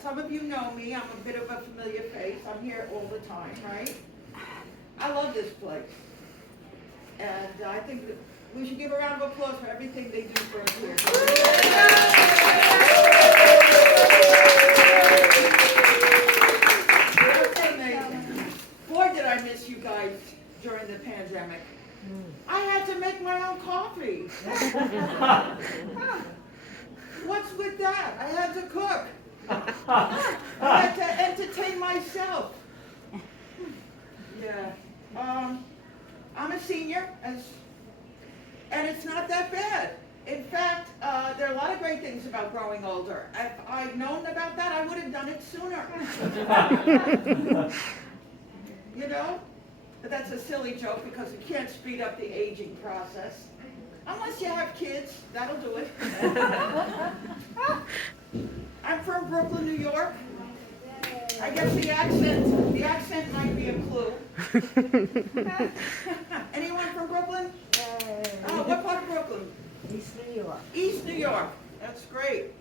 Some of you know me. I'm a bit of a familiar face. I'm here all the time, right? I love this place. And I think that we should give a round of applause for everything they do for us here. It's amazing. Boy, did I miss you guys during the pandemic. I had to make my own coffee. What's with that? I had to cook. I had to entertain myself. Yeah. I'm a senior, and it's not that bad. In fact, there are a lot of great things about growing older. If I'd known about that, I would have done it sooner. You know? But that's a silly joke because you can't speed up the aging process. Unless you have kids, that'll do it. I'm from Brooklyn, New York. I guess the accent might be a clue. Anyone from Brooklyn? What part of Brooklyn? East New York. East New York. That's great.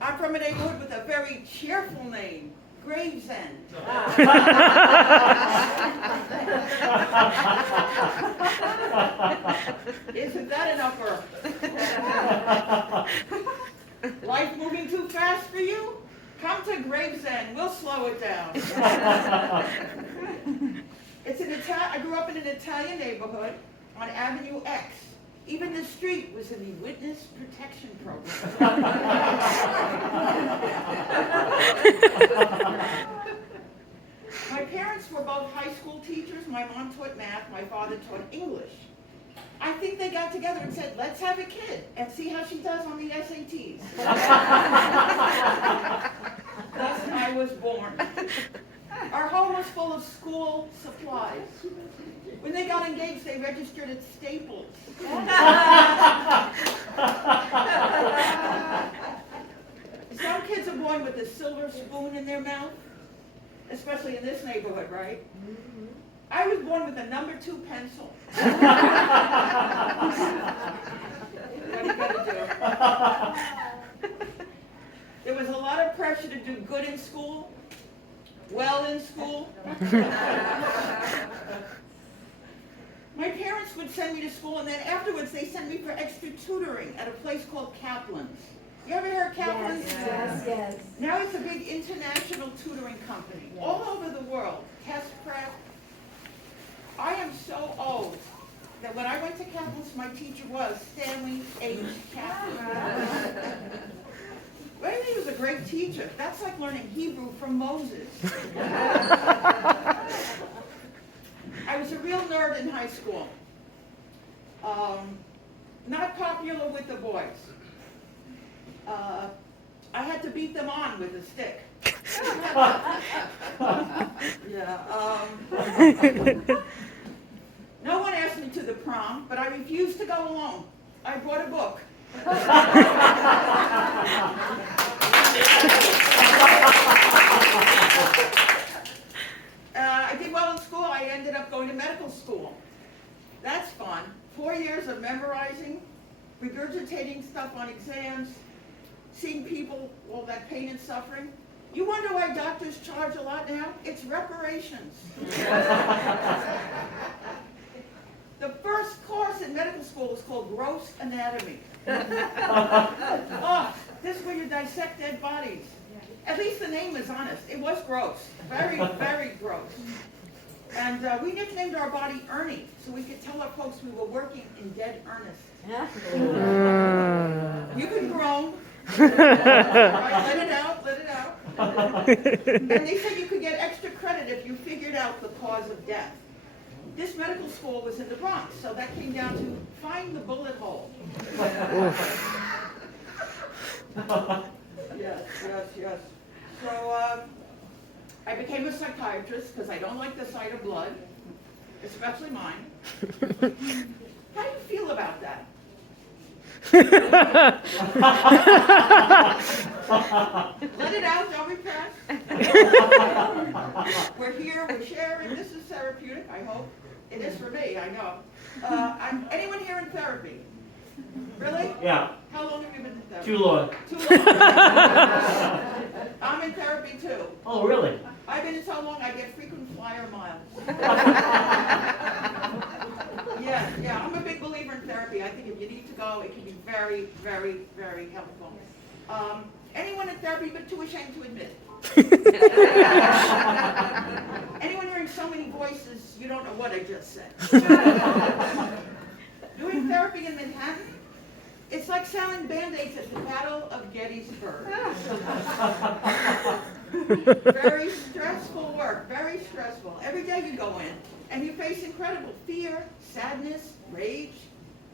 I'm from a neighborhood with a very cheerful name, Gravesend. Isn't that enough for life moving too fast for you? Come to Gravesend. We'll slow it down. I grew up in an Italian neighborhood on Avenue X. Even the street was in the Witness Protection Program. My parents were both high school teachers. My mom taught math. My father taught English. I think they got together and said, let's have a kid and see how she does on the SATs. Thus I was born. Our home was full of school supplies. When they got engaged, they registered at Staples. Some kids are born with a silver spoon in their mouth, especially in this neighborhood, right? I was born with a number 2 pencil. What are you gonna do? There was a lot of pressure to do good in school, well in school. My parents would send me to school, and then afterwards they sent me for extra tutoring at a place called Kaplan's. You ever heard of Kaplan's? Yes, yes. Now it's a big international tutoring company all over the world. Test prep. I am so old that when I went to Kaplan's, my teacher was Stanley H. Kaplan. Well, he was a great teacher. That's like learning Hebrew from Moses. I was a real nerd in high school. Not popular with the boys. I had to beat them on with a stick. Yeah. No one asked me to the prom, but I refused to go alone. I brought a book. I did well in school. I ended up going to medical school. That's fun. 4 years of memorizing, regurgitating stuff on exams, seeing people, all that pain and suffering. You wonder why doctors charge a lot now? It's reparations. The first course in medical school is called gross anatomy. Oh, this is where you dissect dead bodies. At least the name is honest. It was gross. Very, very gross. And we nicknamed our body Ernie, so we could tell our folks we were working in dead earnest. You can groan. Right, let it out, let it out. And they said you could get extra credit if you figured out the cause of death. This medical school was in the Bronx, so that came down to find the bullet hole. Yes. So I became a psychiatrist because I don't like the sight of blood, especially mine. How do you feel about that? Let it out, don't repress. We're here, we're sharing. This is therapeutic, I hope. It is for me, I know. Anyone here in therapy? Really? Yeah. How long have you been in therapy? Too long. Too long. I'm I'm in therapy too. Oh, really? I've been in so long, I get frequent flyer miles. Yeah, I'm a big believer in therapy. I think if you need to go, it can be very, very, very helpful. Anyone in therapy but too ashamed to admit it? Anyone hearing so many voices, you don't know what I just said. Doing therapy in Manhattan, it's like selling Band-Aids at the Battle of Gettysburg. Very stressful work, very stressful. Every day you go in, and you face incredible fear, sadness, rage.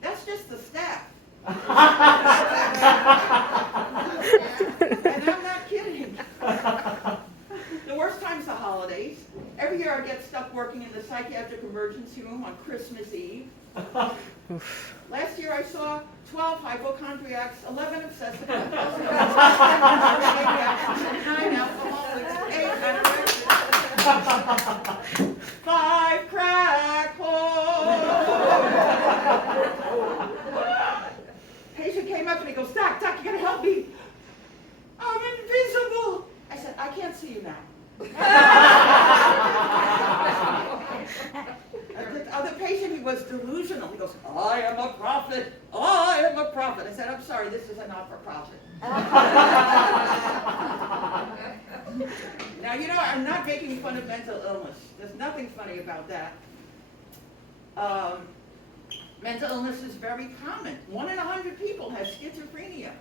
That's just the staff. And I'm not kidding. The worst time's the holidays. Every year I get stuck working in the psychiatric emergency room on Christmas Eve. Last year I saw 12 hypochondriacs, 11 obsessive compulsive, 9 alcoholics, 8 anorexics, 5 crack whores. Patient came up and he goes, Doc, you gotta help me. I'm invisible. I said, I can't see you now. The other patient, he was delusional. He goes, I am a prophet. I am a prophet. I said, I'm sorry, this is a not-for-profit. Now, I'm not making fun of mental illness. There's nothing funny about that. Mental illness is very common. 1 in 100 people has schizophrenia.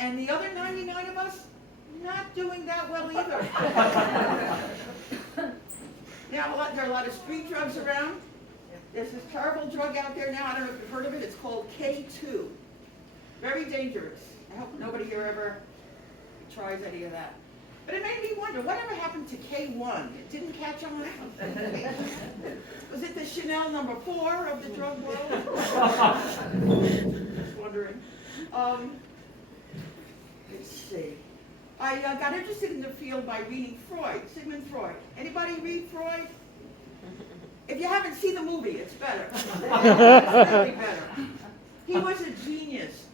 And the other 99 of us, not doing that well either. Now, there are a lot of street drugs around. There's this terrible drug out there now, I don't know if you've heard of it, it's called K2. Very dangerous. I hope nobody here ever tries any of that. But it made me wonder, whatever happened to K1? It didn't catch on? Was it the Chanel number 4 of the drug world? Just wondering. Let's see. I got interested in the field by reading Freud, Sigmund Freud. Anybody read Freud? If you haven't seen the movie, it's better. It's really better. He was a genius,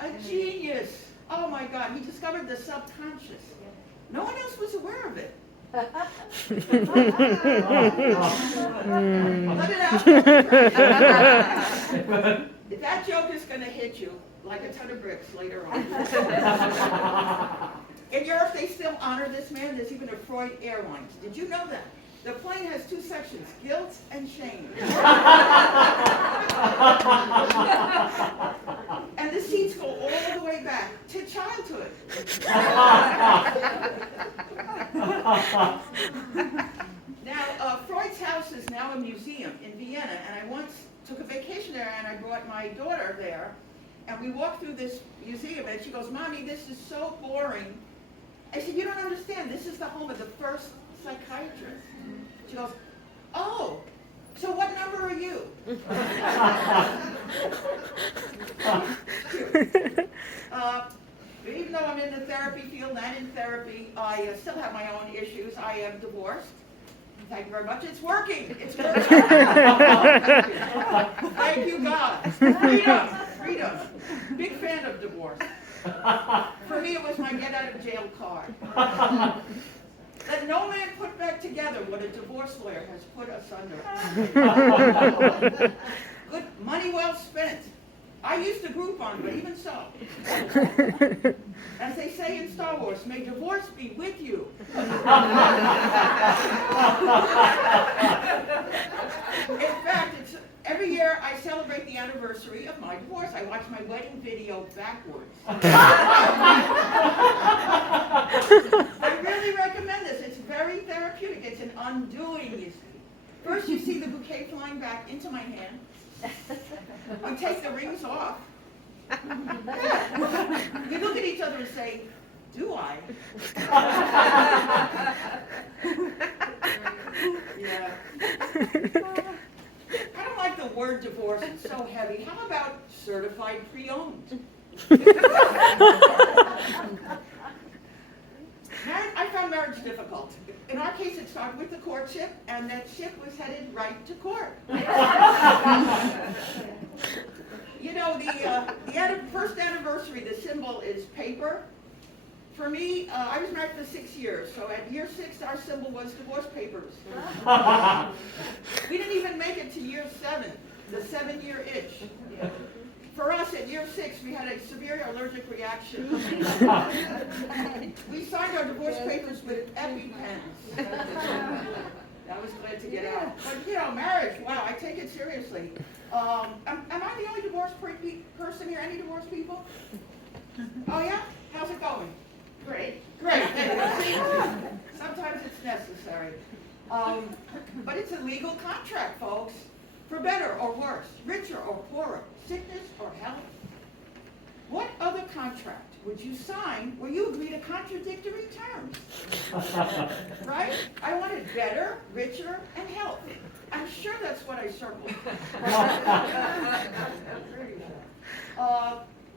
Oh my God, he discovered the subconscious. No one else was aware of it. Let it out. That joke is going to hit you like a ton of bricks later on. In Europe, they still honor this man. There's even a Freud Airlines. Did you know that? The plane has 2 sections, guilt and shame. And the seats go all the way back to childhood. Now, Freud's house is now a museum in Vienna, and I once took a vacation there, and I brought my daughter there, and we walked through this museum, and she goes, Mommy, this is so boring. I said, you don't understand, this is the home of the first psychiatrist. She goes, oh, so what number are you? Even though I'm in the therapy field and in therapy, I still have my own issues. I am divorced. Thank you very much. It's working. It's working. Thank you, God. Freedom. Big fan of divorce. For me, it was my get out of jail card. Let no man put back together what a divorce lawyer has put us under. Good money well spent. I used a Groupon, but even so. As they say in Star Wars, may divorce be with you. In fact, every year I celebrate the anniversary of my divorce. I watch my wedding video backwards. I really recommend this. It's very therapeutic. It's an undoing, you see. First you see the bouquet flying back into my hand. You take the rings off. You look at each other and say, do I? Yeah. I don't like the word divorce, it's so heavy. How about certified pre-owned? I found marriage difficult. In our case, it started with the courtship, and that ship was headed right to court. You know, the first anniversary, the symbol is paper. For me, I was married for 6 years, so at year 6, our symbol was divorce papers. We didn't even make it to year 7, the 7-year itch. For us, at year 6, we had a severe allergic reaction. We signed our divorce papers with EpiPens. I was glad to get out. But, marriage, wow, I take it seriously. Am I the only divorced person here? Any divorced people? Oh, yeah? How's it going? Great. Great. See? Sometimes it's necessary. But it's a legal contract, folks. For better or worse, richer or poorer, sickness or health. What other contract would you sign where you agree to contradictory terms? Right? I wanted better, richer, and health. I'm sure that's what I circled.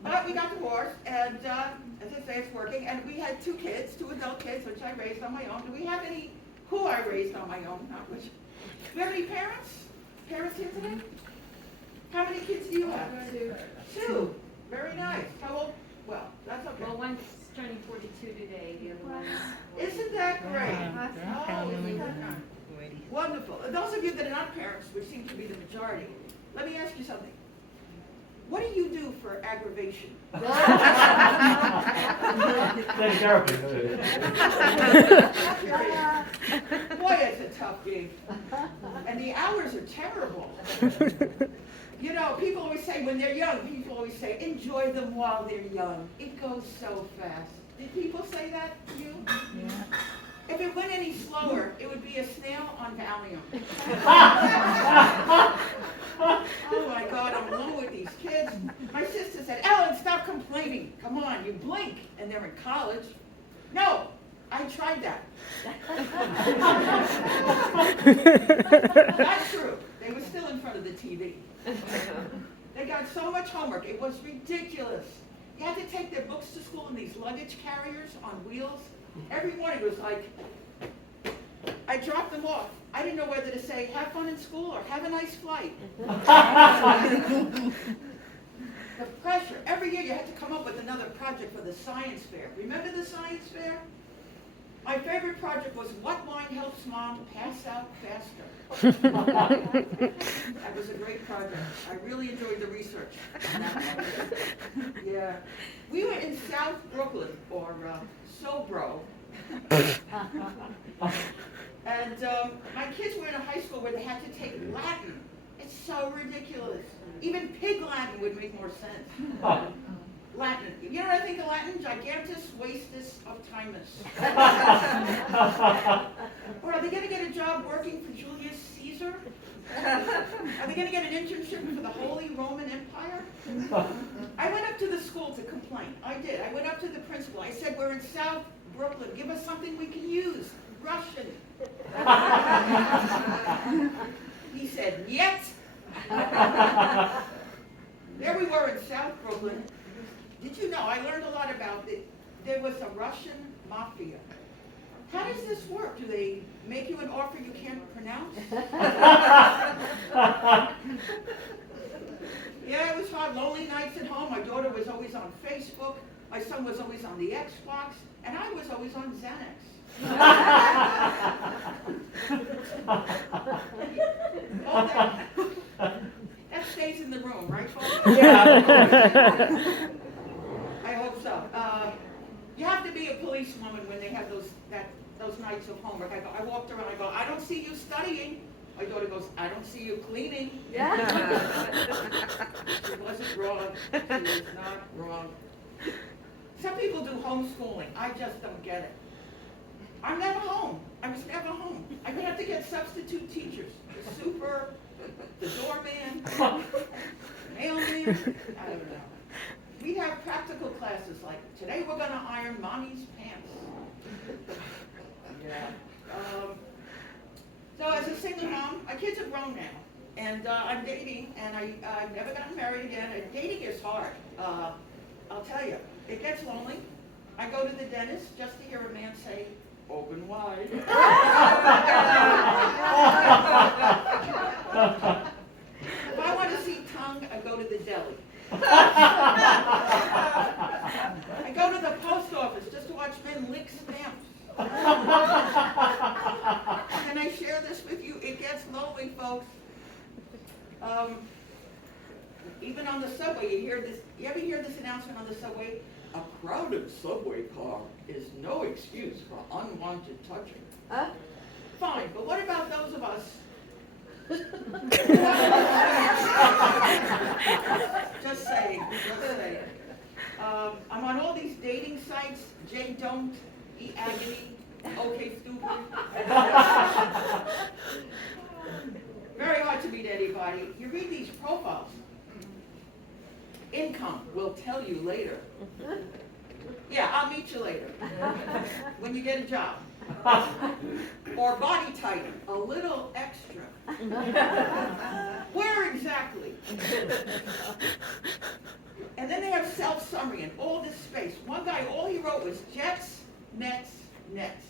But we got divorced, and as I say, it's working. And we had 2 kids, 2 adult kids, which I raised on my own. Do we have any who I raised on my own? Not which. Do we have any parents? Parents here today? How many kids do you have? 2. Very nice. How old? Well, that's okay. Well, one's turning 42 today, the other one's... Isn't that great? Oh, isn't that nice? Wonderful. Those of you that are not parents, which seem to be the majority, let me ask you something. What do you do for aggravation? Boy, it's a tough gig. And the hours are terrible. People always say when they're young, people always say, enjoy them while they're young. It goes so fast. Did people say that to you? Yeah. If it went any slower, it would be a snail on Valium. Oh my God, I'm alone with these kids. My sister said, Ellen, stop complaining. Come on, you blink, and they're in college. No, I tried that. Not true. They were still in front of the TV. They got so much homework. It was ridiculous. You had to take their books to school in these luggage carriers on wheels. Every morning it was like, I dropped them off. I didn't know whether to say, have fun in school or have a nice flight. The pressure. Every year you had to come up with another project for the science fair. Remember the science fair? My favorite project was what wine helps mom pass out faster. That was a great project. I really enjoyed the research on that one. Yeah. We were in South Brooklyn, or Sobro. And my kids were in a high school where they had to take Latin. It's so ridiculous. Even pig Latin would make more sense. Latin. You know what I think of Latin? Gigantus vastus of timus. Or are they going to get a job working for Julius Caesar? Are they going to get an internship for the Holy Roman Empire? I went up to the school to complain. I did. I went up to the principal. I said, we're in South Brooklyn. Give us something we can use. Russian. He said, yet. There we were in South Brooklyn. Did you know, I learned a lot about it. There was a Russian mafia. How does this work? Do they make you an offer you can't pronounce? Yeah, it was hard. Lonely nights at home. My daughter was always on Facebook. My son was always on the Xbox. And I was always on Xanax. That stays in the room, right, folks? Yeah. I hope so. You have to be a policewoman when they have those nights of homework. I walked around, I go, I don't see you studying. My daughter goes, I don't see you cleaning. Yeah. She wasn't wrong. She was not wrong. Some people do homeschooling. I just don't get it. I'm never home. I was never home. I'm going to have to get substitute teachers. The super, the doorman, the mailman. I don't know. We'd have practical classes like, today we're going to iron mommy's pants. Yeah. So as a single mom, my kids are grown now. And I'm dating, and I've never gotten married again. And dating is hard. I'll tell you. It gets lonely. I go to the dentist just to hear a man say, open wide. If I want to see tongue, I go to the deli. I go to the post office just to watch Can I share this with you? It gets lonely, folks. Even on the subway, you ever hear this announcement on the subway? A crowded subway car is no excuse for unwanted touching. Fine, but what about those of us? Just saying. I'm on all these dating sites, J Don't, E Agony, Okay Stupid. Very hard to meet anybody. You read these profiles. Income, will tell you later. Yeah, I'll meet you later. When you get a job. Or body type, a little extra. Where exactly? And then they have self-summary and all this space. One guy, all he wrote was jets, nets, nets.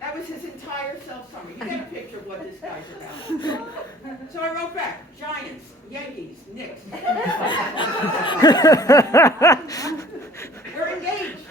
That was his entire self-summary. You get a picture of what this guy's about. So I wrote back, Giants, Yankees, Knicks. We're engaged.